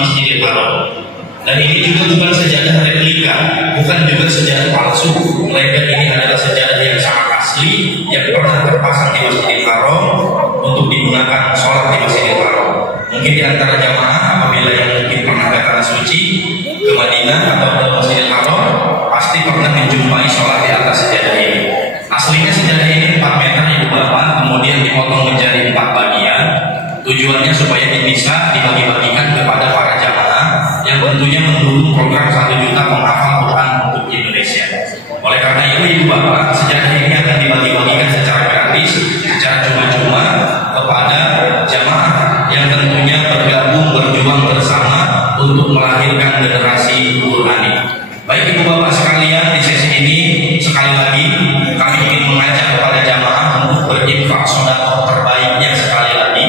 Masjidil Haram. Dan ini juga bukan sejadah replika, bukan juga sejadah palsu, melainkan ini adalah sejadah yang sangat asli yang pernah terpasang di Masjidil Haram untuk digunakan sholat di Masjidil Haram. Mungkin di antara jamaah apabila yang mungkin pernah ke tanah suci, ke Madinah atau ke Masjidil Haram, pasti pernah menjumpai sholat di atas sejadah ini. Aslinya sejadah ini 4 meter Ibu Bapak, kemudian dipotong menjadi 4 bagian. Tujuannya supaya bisa dibagi-bagikan kepada para jamaah yang tentunya mendukung program 1 juta penghafal Quran untuk Indonesia. Oleh karena itu Ibu Bapak, sejadah ini akan dibagi-bagikan secara gratis, secara cuma-cuma kepada jamaah yang tentunya berjuang bersama untuk melahirkan generasi Qurani. Baik Ibu Bapak sekalian, di sesi ini sekali lagi kami ingin mengajak kepada jamaah untuk berinfak sedekah terbaiknya sekali lagi.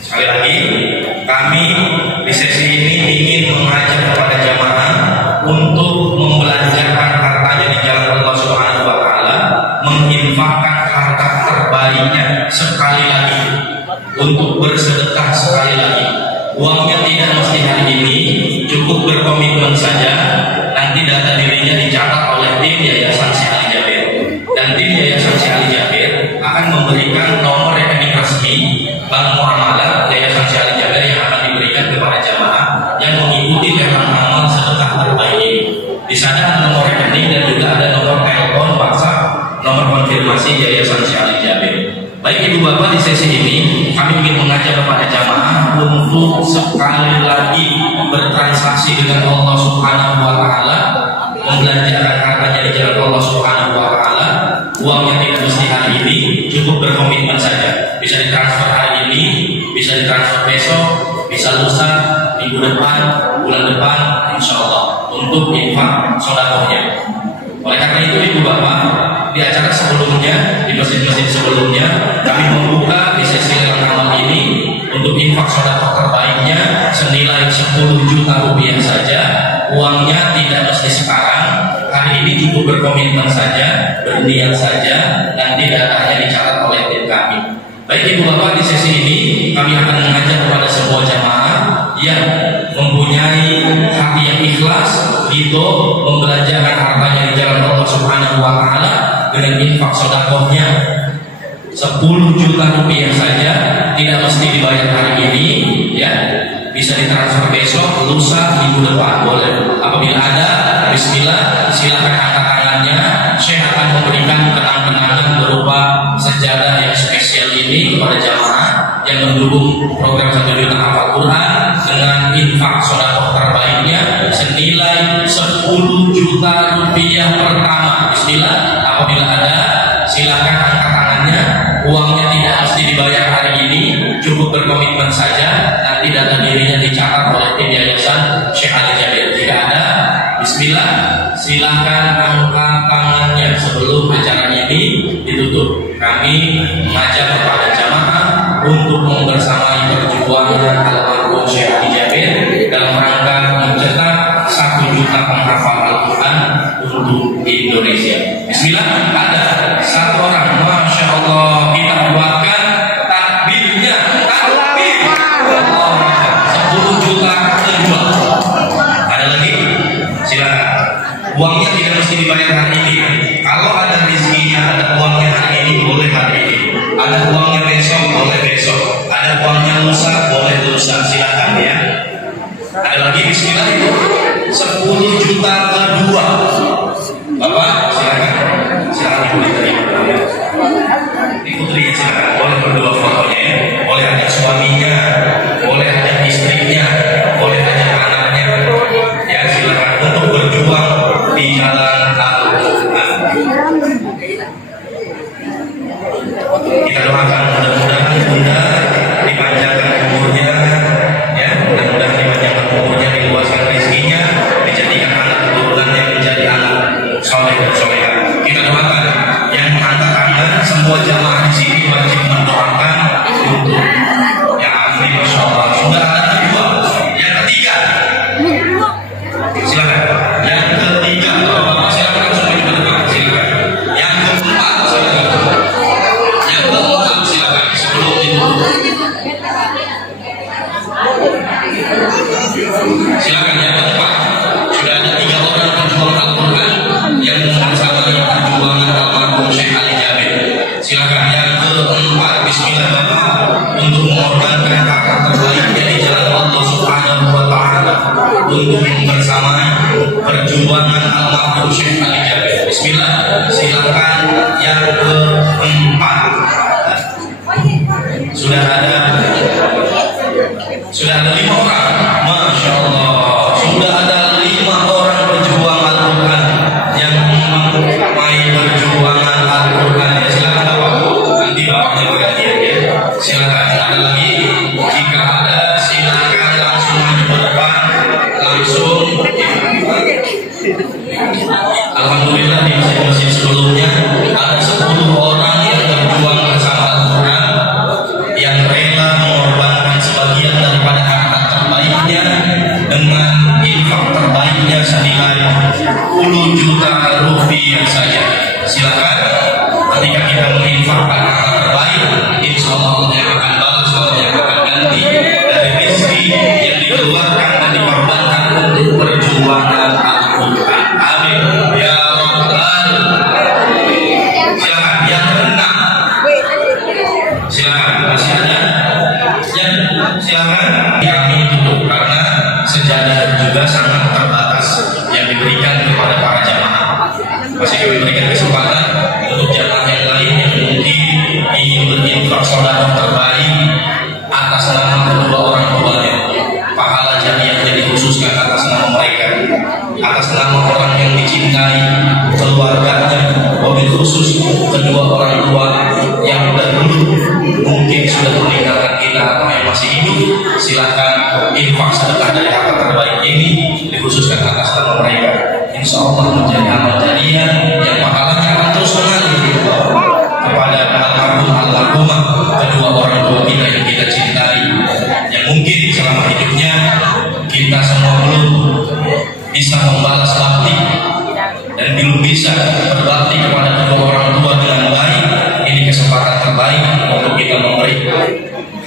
Sekali lagi, kami di sesi ini ingin mengajak kepada jamaah untuk membelanjakan hartanya di jalan Allah Subhanahu wa taala, menginfakkan harta terbaiknya sekali lagi, untuk bersedekah sekali lagi. Uangnya tidak mesti hari ini, cukup berkomitmen saja. Nanti data dirinya dicatat oleh tim Yayasan Syekh Ali Jabir, dan tim Yayasan Syekh Ali Jabir akan memberikan nomor rekening resmi Bank Muamalah Yayasan Syekh Ali Jabir yang akan diberikan kepada jamaah yang mengikuti tema amal sedekah terbaik ini. Di sana ada nomor rekening dan juga ada nomor telepon, WhatsApp, nomor konfirmasi Yayasan Syekh Ali Jabir. Baik Ibu Bapak, di sesi ini kami ingin mengajak kepada jamaah untuk sekali lagi bertransaksi dengan Allah Subhanahu wa taala, membelanjakan hartanya di jalan Allah Subhanahu wa taala. Uangnya tidak mesti hari ini, cukup berkomitmen saja. Bisa ditransfer hari ini, bisa ditransfer besok, bisa lusa, minggu depan, bulan depan, insya Allah untuk infak sedekahnya. Oleh karena itu Ibu Bapak, di acara sebelumnya, di masjid-masjid sebelumnya, kami membuka di sesi ramalan ini untuk infak sedekah terbaiknya senilai 10 juta rupiah saja. Uangnya tidak mesti sekarang, hari ini cukup berkomitmen saja, berniat saja, nanti datanya dicatat oleh tim kami. Baik Ibu Bapak, di sesi ini kami akan mengajak kepada sebuah jamaah yang mempunyai hati yang ikhlas, ridho, membelanjakan hartanya di jalan Allah Subhanahu wa taala dengan infak sedekahnya 10 juta rupiah saja, tidak mesti dibayar hari ini, ya, bisa ditransfer besok, lusa, minggu depan, boleh. Apabila ada, bismillah, silakan angkat tangannya. Syekh akan memberikan kenang-kenangan berupa sejadah yang spesial ini kepada jamaah yang mendukung program 1 juta hafal Quran dengan infak sedekah terbaiknya senilai 10 juta rupiah pertama. Bismillah, apabila ada silakan angkat tangannya. Uangnya tidak mesti dibayar hari ini, cukup berkomitmen saja, nanti data dirinya dicatat oleh tim Yayasan Syekh Ali Jabir. Jika ada, bismillah, silakan angkat tangannya sebelum acara ini ditutup. Kami mengajak kepada jamaah untuk membersamai perjuangan almarhum Syekh Ali Jabir dalam rangka mencetak 1 juta penghafal Al-Quran untuk Indonesia. Bismillah, ada satu orang, Masya Allah, kita buatkan takbirnya, takbir, 10 juta terjual. Ada lagi? Silakan. Uangnya tidak mesti dibayar hari ini. Kalau ada rezekinya, ada uangnya hari ini, boleh hari ini. Ada uangnya besok, boleh besok. Ada uangnya lusa, boleh lusa. Silakan ya. Ada lagi? Bismillah itu 10 juta kedua. Bapak, silakan. Silakan Ibu diterima. Ini putrinya silakan. Boleh berdua fotonya ya. Boleh ada suaminya, boleh ada istrinya, boleh ada anaknya. Ya silakan untuk berjuang di jalan Al-Quran. Kita doakan mudah-mudahan Bunda dipanjangkan umurnya, ya, mudah-mudahan dipanjangkan umurnya, diluaskan rezekinya, dijadikan anak keturunan yang menjadi anak soleh dan soleha. Kita doakan yang mengangkat tangan, semua jamaah di sini wajib mendoakan untuk yang amin. Masya Allah, sudah ada kedua, yang ketiga, silakan. Yang ketiga, Bapak silakan langsung maju ke depan, silakan. Yang keempat, silakan. Yang keempat, silakan. Sebelum itu. Silakan yang keempat. Sudah ada 3 orang pejuang Al-Quran yang bersama perjuangan almarhum Syekh Ali Jabir. Silakan yang keempat. Bismillah Bapak untuk mengorbankan harta terbaiknya di jalan Allah Subhanahu wa Ta'ala untuk bersama perjuangan almarhum Syekh Ali Jabir. Bismillah. Silakan yang keempat. Sudah ada 5 orang. Masya Allah. Sudah ada 5 orang pejuang Al-Quran yang mempunyai perjuangan Al-Quran. Ya, silakan Bapak. Nanti Bapaknya bergantian ya. Silakan. Ada lagi. Jika ada, silakan langsung maju ke depan. Langsung. Alhamdulillah di masjid sebelumnya ada 10 orang yang berjuang bersama Al-Quran, yang rela mengorbankan sebagian daripada harta terbaiknya dengan infak terbaiknya senilai 10 juta rupiah saja. Silakan ketika kita menginfakkan harta terbaik, insya Allah Allah yang akan balas, Allah yang akan ganti dari rezeki yang dikeluarkan dan dikorbankan untuk perjuangan Al-Quran. Amin ya Rabbal. Silakan yang keenam. Silakan masih ada. Silakan kami tutup karena sejadah juga sangat terbatas yang diberikan kepada para jamaah. Masih kami berikan kesempatan untuk jamaah yang lain yang mungkin ingin berinfak sedekah terbaik atas nama kedua orang tuanya. Pahala jariahnya dikhususkan atas nama mereka, atas nama orang yang dicintai, keluarganya, wabil khusus kedua orang tua yang dahulu mungkin sudah meninggalkan kita atau yang masih hidup. Silakan infak sedekah dari harta terbaik ini dikhususkan atas nama mereka. Insya Allah menjadi amal jariah yang pahalanya akan terus mengalir kepada almarhumah kedua orang tua kita yang kita cintai, yang mungkin selama hidupnya kita semua belum bisa membalas bakti dan belum bisa berbakti kepada kedua orang tua dengan baik. Ini kesempatan terbaik untuk kita memberi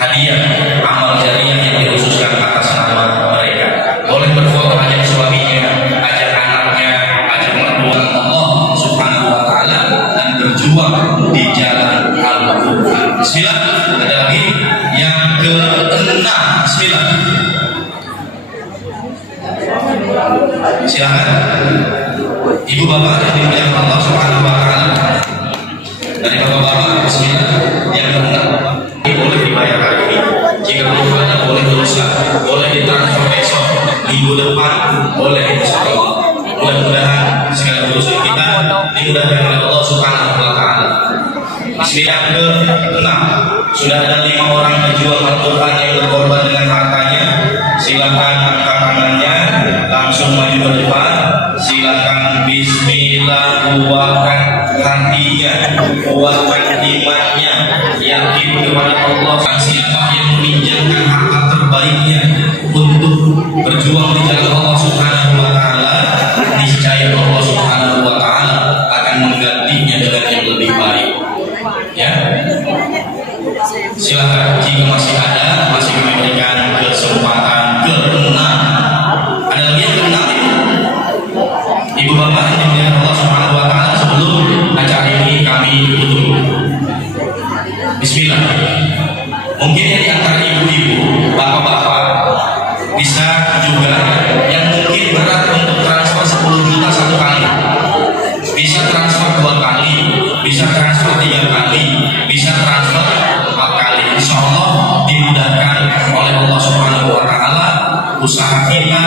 hadiah amal jariah yang dikhususkan atas nama mereka. Boleh berfoto, ajak suaminya, ajak anaknya, ajak mertua Allah Subhanahu wa Ta'ala, dan berjuang di jalan Al-Quran. Bismillah. Ada lagi yang ke-6. Bismillah. Silakan ibu bapak yang dimuliakan Allah Subhanahu wa Ta'ala. Dari bapak-bapak, bismillah. Yang ke-6 boleh dibayar hari ini. Jika belum ada, boleh lusa, boleh ditransfer besok, minggu depan, boleh insya Allah. Mudah-mudahan segala urusan kita dimudahkan oleh Allah Subhanahu wa Ta'ala. Bismillah. Ke-6 sudah ada 5 orang pejuang Al-Quran yang berkorban dengan hartanya. Silakan angkat tangannya, langsung maju ke depan. Silakan bismillah, kuatkan hatinya, kuatkan imannya, yakin kepada Allah. Siapa yang meminjamkan harta terbaiknya untuk berjuang di jalan Allah Subhanahu wa Ta'ala, niscaya Allah Subhanahu wa Ta'ala akan menggantinya dengan yang lebih baik. Ya, silakan jika masih ada, masih memberikan kesempatan ke-6. Ada lagi yang ke-6 ibu bapak yang dimuliakan Allah Subhanahu wa Ta'ala. Sebelum acara ini kami tutup, bismillah. Mungkin yang diantara ibu-ibu, bapak-bapak bisa juga yang mungkin berat untuk transfer 10 juta satu kali, bisa transfer 2 kali, bisa transfer 3 kali, bisa transfer 4 kali. Insya Allah dimudahkan oleh Allah Subhanahu wa Ta'ala usaha kita,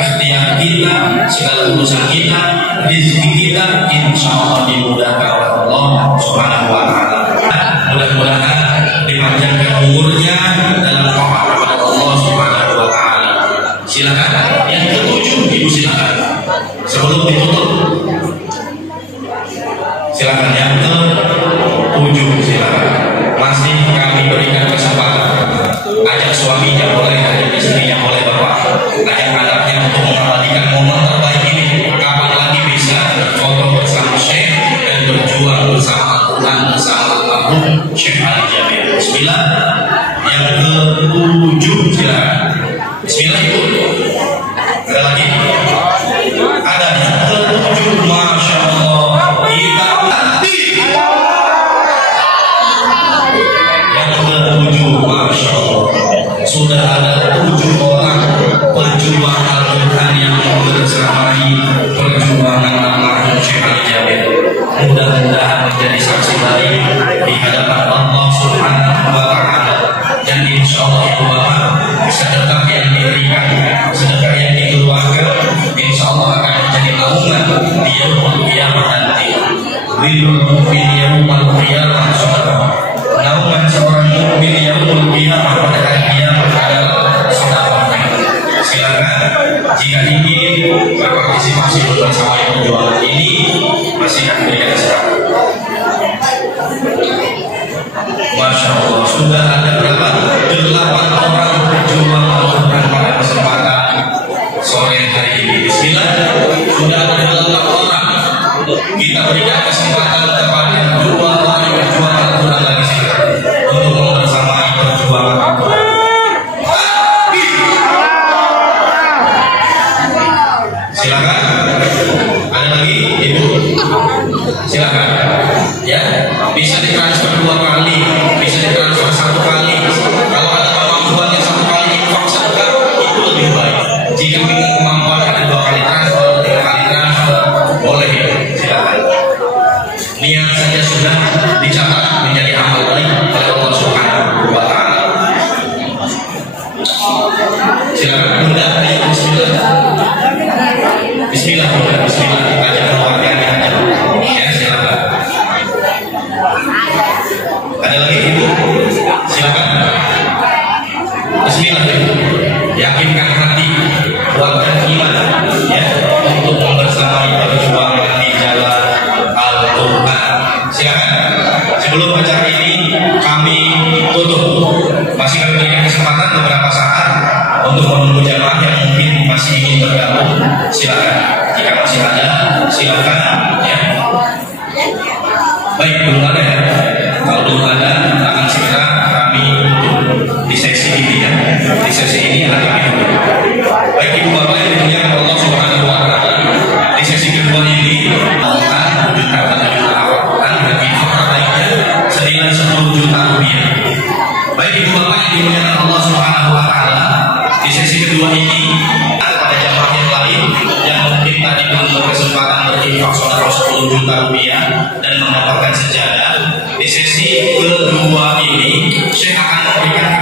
ikhtiar kita, segala urusan kita, rezeki kita, insya Allah dimudahkan oleh Allah Subhanahu wa Ta'ala. Mudah-mudahan dipanjangkan umurnya dalam taat kepada Allah Subhanahu wa Ta'ala. Silakan yang ke-7 ibu, silakan sebelum ditutup. Silakan yang ke-7, silakan. Masih kami berikan kesempatan. Ajak suaminya boleh, ajak istrinya boleh, bapak, ajak anaknya untuk mengabadikan momen terbaik ini. Kapan lagi bisa berfoto bersama Syekh dan berjuang bersama Al-Quran bersama almarhum Syekh Ali Jabir. Bismillah. Yang ke-7 silakan. Bismillah ibu. ingin berpartisipasi bersama perjuangan ini, masih kami berikan kesempatan. Masya Allah, sudah ada berapa? 8 orang berjuang Al-Quran pada kesempatan sore hari ini. Bismillah, sudah ada 8 orang. Kita berikan kesempatan kepada 2 orang berjuang Al-Quran lagi untuk membersamai perjuangan Al-Quran. Silakan. Ada lagi, Ibu? Silakan. Ya, bisa ditransfer 2 kali, bisa ditransfer 1 kali. Kalau ada kemampuan yang 1 kali infak sedekah, itu lebih baik. Jika memang kemampuan ada 2 kali transfer, 3 kali transfer, boleh ya. Silakan. Niat saja sudah dicatat menjadi amal baik oleh Allah Subhanahu wa Ta'ala. Silakan Bunda, ayo bismillah. Bismillah, bismillah. Ajak keluarganya aja. Ya, silakan. Ada lagi Ibu? Silakan. Bismillah. Yakinkan hati, kuatkan iman, ya, untuk membersamai perjuangan di jalan Al-Quran. Silakan. Sebelum acara ini kami tutup, masih kami berikan kesempatan beberapa saat untuk menunggu jamaah yang mungkin masih ingin bergabung. Silakan. Jika masih ada, silakan. Ya. Baik, belum ada ya. Kalau belum ada, akan segera kami tutup di sesi ini ya. Di sesi ini akan kami tutup. Baik Ibu Bapak yang dimuliakan Allah Subhanahu wa Ta'ala, di sesi kedua ini Al-Quran juta Al-Quran bagi fakta lainnya senilai 10 juta rupiah. Baik Ibu Bapak yang dimuliakan Allah Subhanahu wa Ta'ala, di sesi kedua ini pada jamaah yang lain yang mungkin tadi belum berkesempatan berinfak sedekah 10 juta rupiah dan mendapatkan sejadah. Di sesi kedua ini saya akan memberikan